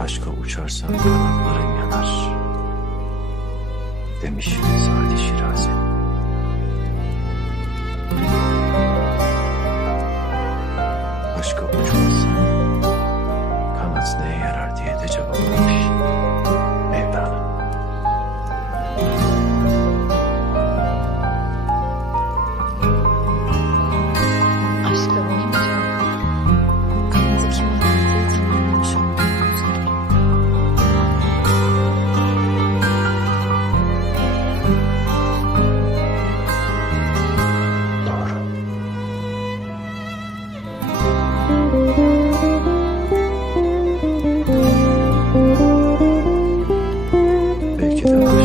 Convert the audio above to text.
aşka uçarsan kanatların yanar demiş Sadi Şirazi. Aşka uçmazsan kanat neye yarar diye de cevaplamış. future.